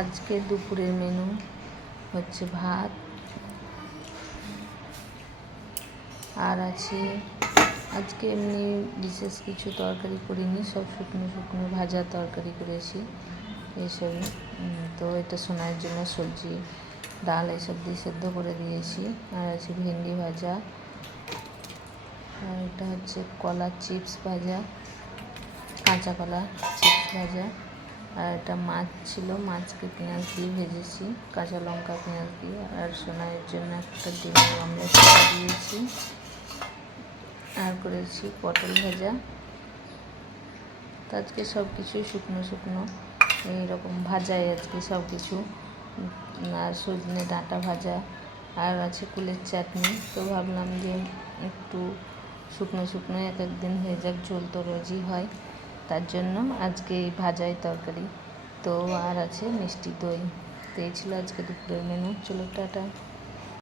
আজকে দুপুরের মেনু হচ্ছে ভাত আর আছে। আজকে এমনি বিশেষ কিছু তরকারি করিনি, সব শুকনো শুকনো ভাজা তরকারি করেছি এইসবই। তো এটা সোনার জন্য সবজি ডাল এসব দিয়ে সেদ্ধ করে দিয়েছি। আর আছে ভেন্ডি ভাজা, আর এটা হচ্ছে কলা চিপস ভাজা, কাঁচা কলা চিপস ভাজা। আর এটা মাছ ছিল, মাছকে পেঁয়াজ দিয়ে ভেজেছি, কাঁচা লঙ্কা পেঁয়াজ দিয়ে। আর সোনাইয়ের জন্য একটা ডিমের অমলেট দিয়েছি। আর করেছি পটল ভাজা। তো আজকে সব কিছুই শুকনো শুকনো এইরকম ভাজাই আজকে সব কিছু। আর সজনে ডাঁটা ভাজা, আর আছে কুলের চাটনি। তো ভাবলাম যে একটু শুকনো শুকনো এক একদিন হয়ে যাক, ঝোল তো রোজই হয়, তার জন্য আজকে এই ভাজাই তরকারি। তো আর আছে মিষ্টি দই। তো এই ছিল আজকে দুপুরের মেনু। চলো টাটা।